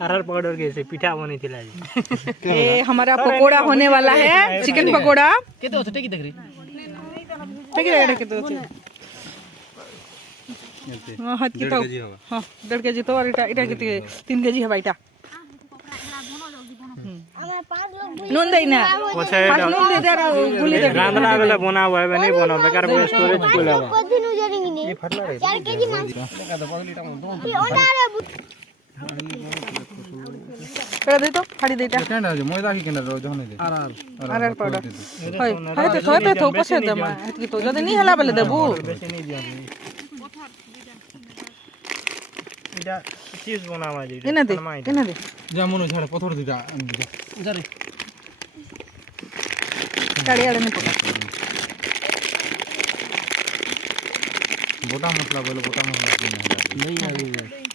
अरहर powder के से पिठा बनी थी लाजी ये हमारा पकोड़ा होने वाला है, चिकन पकोड़ा। केते होते टेकी देखरी ठीक है कितने होते हाथ की तो हां 1.5 केजी तो और इटा कितने 3 केजी है भाईटा नून देना पछे नून दे दे गुली दे रांधना वाला बना हुआ है नहीं बना बेकार पे स्टोरेज खोला हुआ ये फटला रे 4 केजी मांस ये ओडा रे कर दे तो फाड़ी देता केंडा जे मैदा की केंडा रो जहने दे आर पाउडर हाय हाय तो पछे दम एतकी तो जदे नहीं हला बेले देबू बेसी नहीं दिया इटा चीज बनावा जी एना दे जा मनो छाड़े पथर दिटा जारे काड़ी आड़े नहीं पका बोटा मसला बोले बोटा मसला नहीं आ